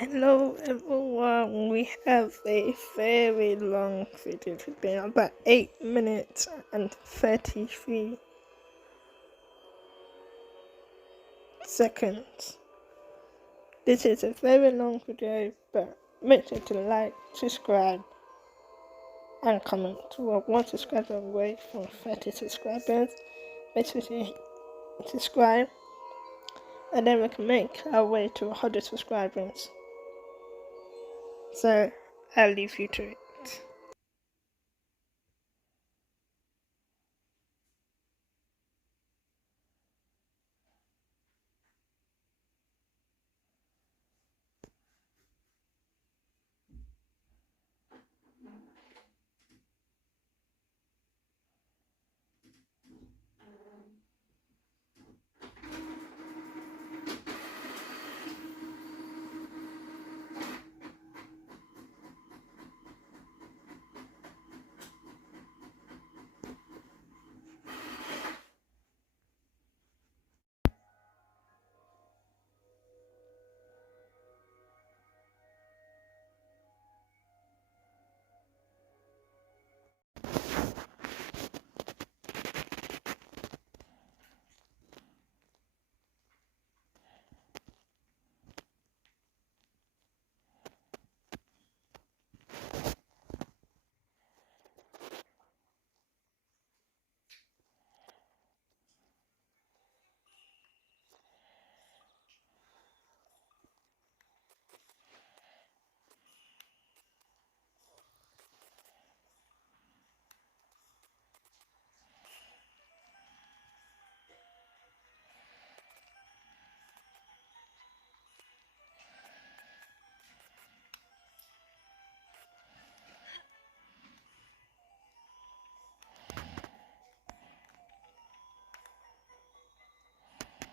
Hello everyone, we have a very long video today, about 8 minutes and 33 seconds. This is a very long video, but make sure to like, subscribe and comment. We're 1 subscriber away from 30 subscribers. Make sure to subscribe and then we can make our way to 100 subscribers. So, I'll leave you to it.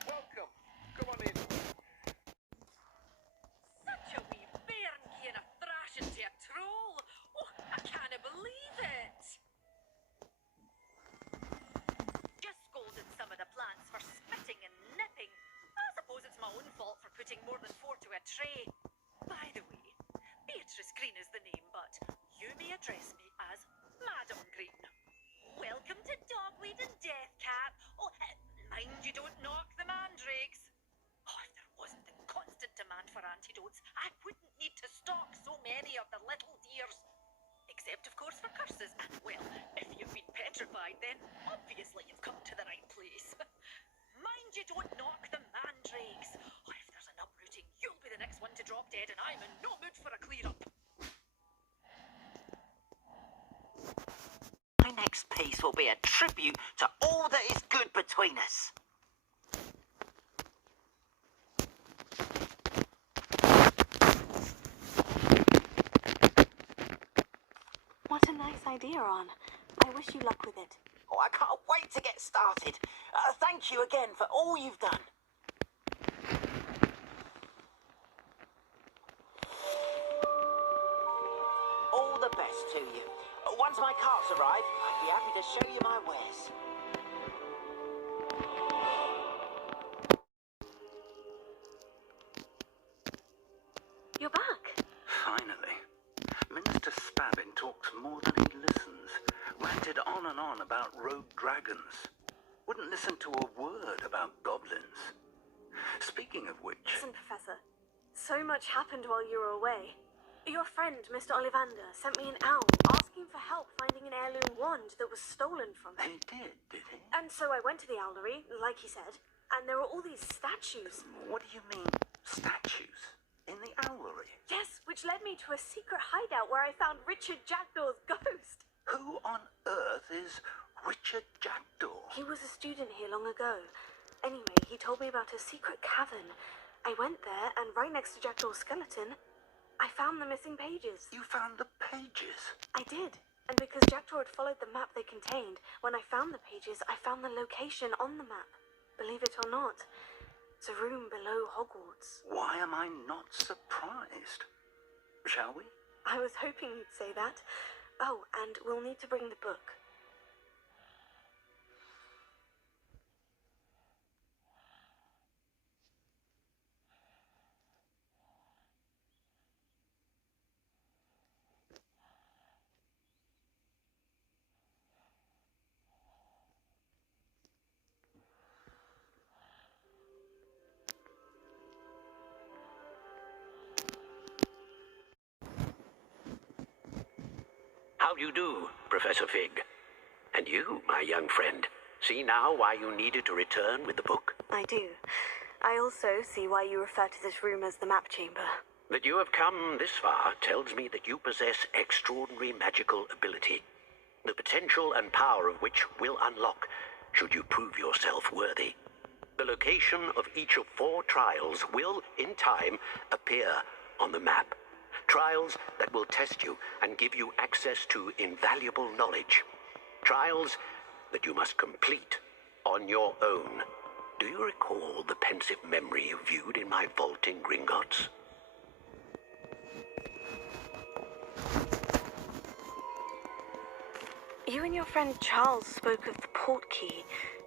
Welcome. Come on in. Such a wee bairn gieing a thrashing to a troll. Oh, I can't believe it. Just scolded some of the plants for spitting and nipping. I suppose it's my own fault for putting more than 4 to a tray. By the way, Beatrice Green is the name, but you may address me as Madam Green. Welcome to Dogweed and Deathcap. Oh, mind you don't knock the mandrakes. Oh, if there wasn't the constant demand for antidotes, I wouldn't need to stock so many of the little dears. Except, of course, for curses. And, well, if you've been petrified, then obviously you've come to the right place. Mind you don't knock the mandrakes. Oh, if there's an uprooting, you'll be the next one to drop dead, and I'm in no mood for a clear-up. My next piece will be a tribute to all that is good between us. What a nice idea, Ron. I wish you luck with it. Oh, I can't wait to get started. Thank you again for all you've done. All the best to you. Once my carts arrive, I'd be happy to show you my wares. You're back. Finally. Minister Spavin talks more than he listens. Ranted on and on about rogue dragons. Wouldn't listen to a word about goblins. Speaking of which... Listen, Professor. So much happened while you were away. Your friend, Mr. Ollivander, sent me an owl asking for help finding an heirloom wand that was stolen from him. He did he? And so I went to the owlery, like he said, and there were all these statues. What do you mean, statues? In the owlery? Yes, which led me to a secret hideout where I found Richard Jackdaw's ghost. Who on earth is Richard Jackdaw? He was a student here long ago. Anyway, he told me about a secret cavern. I went there, and right next to Jackdaw's skeleton, I found the missing pages. You found the pages? I did. And because Jackdaw had followed the map they contained, when I found the pages, I found the location on the map. Believe it or not, it's a room below Hogwarts. Why am I not surprised? Shall we? I was hoping you'd say that. Oh, and we'll need to bring the book. How do you do, Professor Fig? And you, my young friend, see now why you needed to return with the book? I do. I also see why you refer to this room as the map chamber. That you have come this far tells me that you possess extraordinary magical ability, the potential and power of which will unlock should you prove yourself worthy. The location of each of 4 trials will, in time, appear on the map. Trials that will test you and give you access to invaluable knowledge. Trials that you must complete on your own. Do you recall the pensive memory you viewed in my vault in Gringotts? You and your friend Charles spoke of the port key,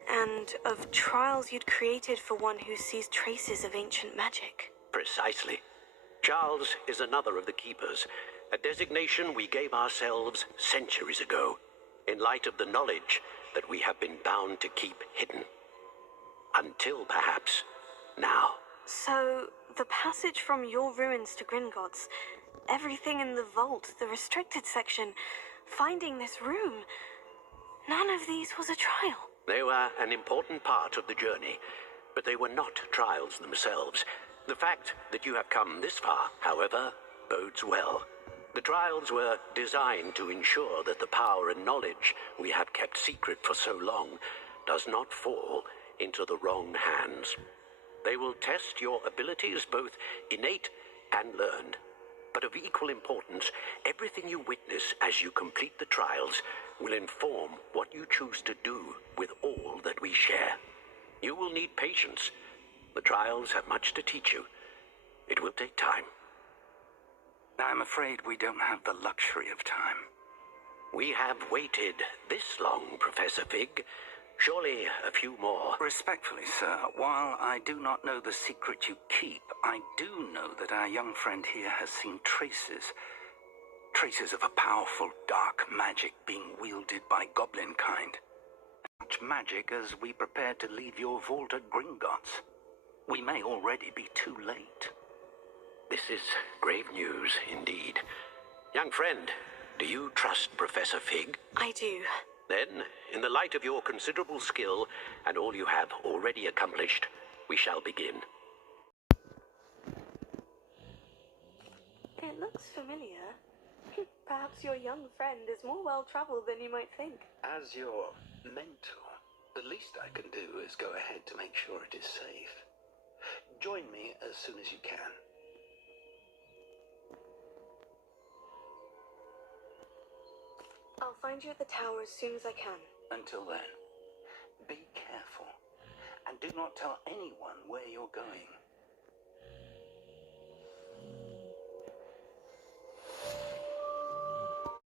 and of trials you'd created for one who sees traces of ancient magic. Precisely. Charles is another of the keepers, a designation we gave ourselves centuries ago, in light of the knowledge that we have been bound to keep hidden. Until, perhaps, now. So, the passage from your ruins to Gringotts, everything in the vault, the restricted section, finding this room, none of these was a trial. They were an important part of the journey, but they were not trials themselves. The fact that you have come this far, however, bodes well. The trials were designed to ensure that the power and knowledge we have kept secret for so long does not fall into the wrong hands. They will test your abilities, both innate and learned. But of equal importance, everything you witness as you complete the trials will inform what you choose to do with all that we share. You will need patience. The trials have much to teach you. It will take time. I'm afraid we don't have the luxury of time. We have waited this long, Professor Fig. Surely a few more. Respectfully, sir, while I do not know the secret you keep, I do know that our young friend here has seen traces of a powerful dark magic being wielded by goblin kind. Such magic as we prepare to leave your vault at Gringotts. We may already be too late. This is grave news indeed. Young friend, do you trust Professor Fig? I do. Then, in the light of your considerable skill and all you have already accomplished, we shall begin. It looks familiar. Perhaps your young friend is more well-traveled than you might think. As your mentor, the least I can do is go ahead to make sure it is safe. Join me as soon as you can. I'll find you at the tower as soon as I can. Until then, be careful, and do not tell anyone where you're going.